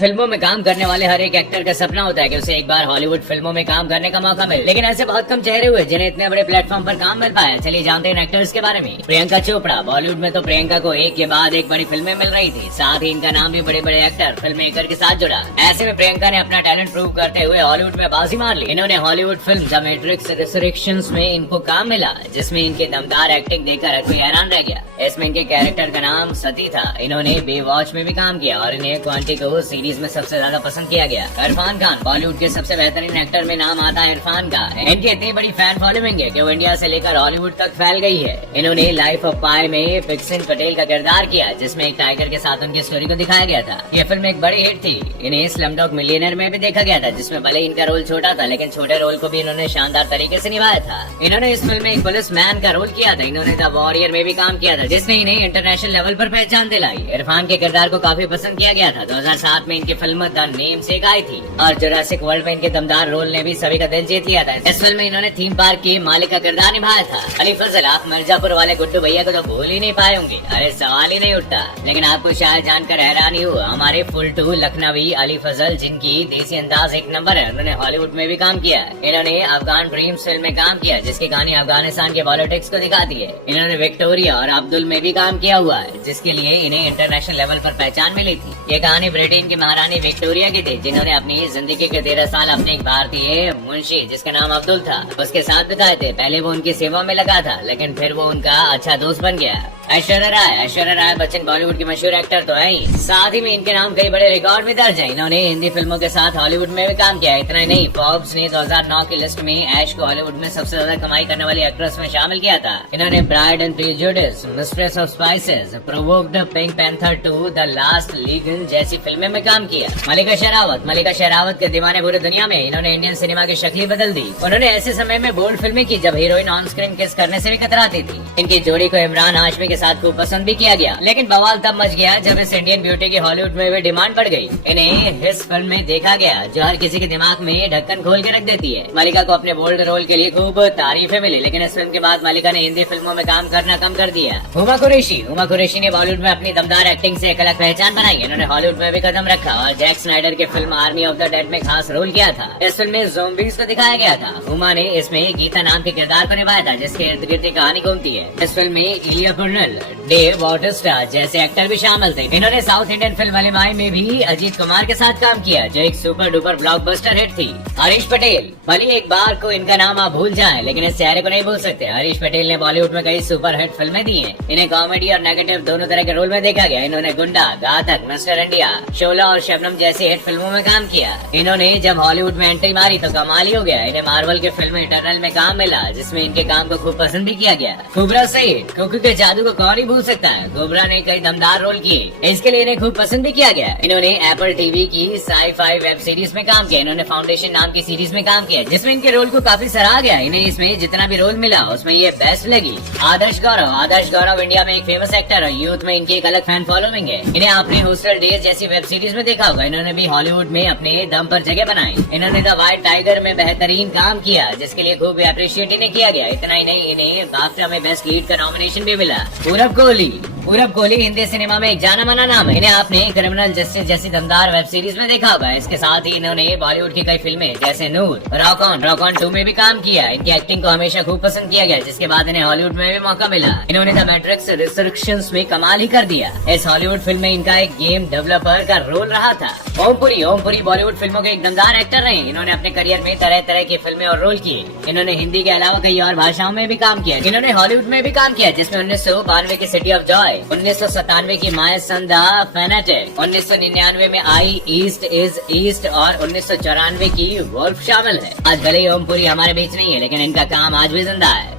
फिल्मों में काम करने वाले हर एक एक्टर का सपना होता है कि उसे एक बार हॉलीवुड फिल्मों में काम करने का मौका मिले, लेकिन ऐसे बहुत कम चेहरे हुए जिन्हें इतने बड़े प्लेटफॉर्म पर काम मिल पाया। चलिए जानते हैं एक्टर्स के बारे में। प्रियंका चोपड़ा। बॉलीवुड में तो प्रियंका को एक के बाद एक बड़ी फिल्में मिल रही थी, साथ ही इनका नाम भी बड़े बड़े एक्टर फिल्म मेकर के साथ जुड़ा। ऐसे में प्रियंका ने अपना टैलेंट प्रूव करते हुए हॉलीवुड में बाजी मार ली। इन्होंने हॉलीवुड फिल्म द मैट्रिक्स रिसरेक्शंस में इनको काम मिला, जिसमें इनके दमदार एक्टिंग देखकर हर कोई हैरान रह गया। इसमें इनके कैरेक्टर का नाम सती था। इन्होंने बेवॉच में भी काम किया और इन्हें क्वांटिको सीरीज में सबसे ज्यादा पसंद किया गया। इरफान खान। बॉलीवुड के सबसे बेहतरीन एक्टर में नाम आता है इरफान का। इनकी इतनी बड़ी फैन फॉलोइंग है कि वो इंडिया से लेकर हॉलीवुड तक फैल गई है। इन्होंने लाइफ ऑफ पाई में पिक्सिन पटेल का किरदार किया, जिसमें एक टाइगर के साथ उनकी स्टोरी को दिखाया गया था। यह फिल्म एक बड़ी हिट थी। इन्हें स्लमडॉग मिलियनेयर में भी देखा गया था, जिसमें भले इनका रोल छोटा था, लेकिन छोटे रोल को भी इन्होंने शानदार तरीके से निभाया था। इन्होंने इस फिल्म में एक पुलिस मैन का रोल किया था। इन्होंने द वॉरियर में भी काम किया था, जिसने इन्हें इंटरनेशनल लेवल पर पहचान दिलाई। इरफान के किरदार को काफी पसंद किया गया था। 2007 में इनकी फिल्म द नेम से आई थी और जुरासिक वर्ल्ड में इनके दमदार रोल ने भी सभी का दिल जीत लिया था। इस फिल्म में इन्होंने थीम पार्क के मालिक का किरदार निभाया था। अली फजल। आप मिर्जापुर वाले गुड्डू भैया को तो भूल ही नहीं पाए होंगे। अरे सवाल ही नहीं उठता। लेकिन आपको शायद जानकर हैरानी हो, हमारे फुल टू लखनवी अली फजल, जिनकी देसी अंदाज एक नंबर है, उन्होंने हॉलीवुड में भी काम किया। इन्होंने अफगान ड्रीम्स फिल्म में काम किया, जिसकी कहानी अफगानिस्तान के पॉलिटिक्स को दिखाती है। इन्होंने विक्टोरिया और अब्दुल में भी काम किया हुआ है, जिसके लिए इन्हें इंटरनेशनल लेवल पर पहचान मिली थी। ये कहानी ब्रिटेन की महारानी विक्टोरिया की थी, जिन्होंने अपनी जिंदगी के 13 साल अपने एक भारतीय मुंशी, जिसका नाम अब्दुल था, उसके साथ बिताए थे। पहले वो उनकी सेवा में लगा था, लेकिन फिर वो उनका अच्छा दोस्त बन गया। ऐश्वर्या राय। ऐश्वर्या राय बच्चन बॉलीवुड की मशहूर एक्टर तो है ही, साथ ही में इनके नाम कई बड़े रिकॉर्ड में दर्ज है। इन्होंने हिंदी फिल्मों के साथ हॉलीवुड में भी काम किया। इतना ही नहीं, फोर्ब्स ने 2009 की लिस्ट में ऐश को हॉलीवुड में सबसे ज्यादा कमाई करने वाली एक्ट्रेस में शामिल किया था। इन्होंने bride and prejudice, mistress of spices, provoked, pink panther 2, the last ligand जैसी फिल्में में काम किया। मल्लिका शेरावत। मल्लिका शेरावत के दीवाने पूरी दुनिया में इन्होंने इंडियन सिनेमा की शक्ल ही बदल दी। उन्होंने ऐसे समय में बोल्ड फिल्में की जब हीरोइन ऑन स्क्रीन किस करने से भी कतराती थी। इनकी जोड़ी को इमरान हाशमी के साथ खूब पसंद भी किया गया, लेकिन बवाल तब मच गया जब इस इंडियन ब्यूटी की हॉलीवुड में भी डिमांड बढ़ गई। इन्हें इस फिल्म में देखा गया, जो हर किसी के दिमाग में ढक्कन खोल के रख देती है। मल्लिका को अपने बोल्ड रोल के लिए खूब तारीफें मिली, लेकिन इस फिल्म के बाद मल्लिका ने हिंदी फिल्मों में काम करना कम कर दिया। हुमा कुरैशी। हुमा कुरैशी ने बॉलीवुड में अपनी दमदार एक्टिंग से एक अलग पहचान बनाई। इन्होंने हॉलीवुड में भी कदम रखा और जैक स्नाइडर के film army of the dead में खास रोल किया था। इस फिल्म में ज़ॉम्बीज़ को दिखाया गया था। हुमा ने इसमें गीता नाम के किरदार को निभाया था, जिसके इर्द गिर्द कहानी घूमती है। इस फिल्म में इलिया पुर्नल, डेव बाटिस्टा जैसे एक्टर भी शामिल थे। इन्होंने साउथ इंडियन फिल्म अलीमाई में भी अजीत कुमार के साथ काम किया, जो एक सुपर डुपर ब्लॉकबस्टर हिट थी। हरीश पटेल। भले एक बार को इनका नाम आप भूल जाएं, लेकिन इस चेहरे को नहीं भूल सकते। हरीश पटेल ने बॉलीवुड में कई सुपर हिट फिल्में दी हैं। इन्हें कॉमेडी और नेगेटिव दोनों तरह के रोल में देखा गया। इन्होंने गुंडा, घातक, मिस्टर इंडिया, शोला और शबनम जैसी हिट फिल्मों में काम किया। इन्होंने जब हॉलीवुड में एंट्री मारी तो कमाल ही हो गया। इन्हें मार्वल के फिल्म इटर्नल में काम मिला, जिसमें इनके काम को खूब पसंद भी किया गया। कुबरा सईद। कुकू के जादू को कौन ही भूल सकता है। कुबरा ने कई दमदार रोल किए, इसके लिए इन्हें खूब पसंद भी किया गया। इन्होंने एप्पल टीवी की साई-फाई वेब सीरीज में काम किया। इन्होंने फाउंडेशन नाम की सीरीज में काम किया, जिसमें इनके रोल को काफी सराहा गया। इन्हें इसमें जितना भी रोल मिला उसमें ये बेस्ट लगी। आदर्श गौरव। आदर्श गौरव इंडिया में एक फेमस एक्टर है। यूथ में इनकी एक अलग फैन फॉलोइंग है। इन्हें आपने हॉस्टल डेज जैसी वेब सीरीज में देखा होगा। इन्होंने भी हॉलीवुड में अपने दम पर जगह बनाई। इन्होंने द व्हाइट टाइगर में बेहतरीन काम किया, जिसके लिए खूब अप्रिशिएट इन्हें किया गया। इतना ही नहीं, इन्हें बाफ्टा में बेस्ट लीड का नॉमिनेशन भी मिला। पूरब कोहली। पूरब कोहली हिंदी सिनेमा में एक जाना माना नाम है। इन्हें आपने क्रिमिनल जस्टिस जैसी दमदार वेब सीरीज में देखा होगा। इसके साथ ही इन्होंने बॉलीवुड की कई फिल्में जैसे नूर, रॉक ऑन 2 में भी काम किया। इनकी एक्टिंग को हमेशा खूब पसंद किया गया, जिसके बाद इन्हें हॉलीवुड में भी मौका मिला। इन्होंने द मैट्रिक्स रिसरेक्शंस में कमाल ही कर दिया। इस हॉलीवुड फिल्म में इनका एक गेम डेवलपर का रोल रहा था। ओमपुरी। ओमपुरी बॉलीवुड फिल्मों के एक दमदार एक्टर रहे। इन्होंने अपने करियर में तरह तरह की फिल्में और रोल किए। इन्होंने हिंदी के अलावा कई और भाषाओं में भी काम किया। इन्होंने हॉलीवुड में भी काम किया, जिसमें 1992 की सिटी ऑफ जॉय, 1997 की माय सन द फैनेटिक, 1999 में आई ईस्ट इज ईस्ट और 1994 की वुल्फ शामिल है। आज भले ही ओमपुरी हमारे बीच नहीं है, लेकिन इनका काम आज भी जिंदा है।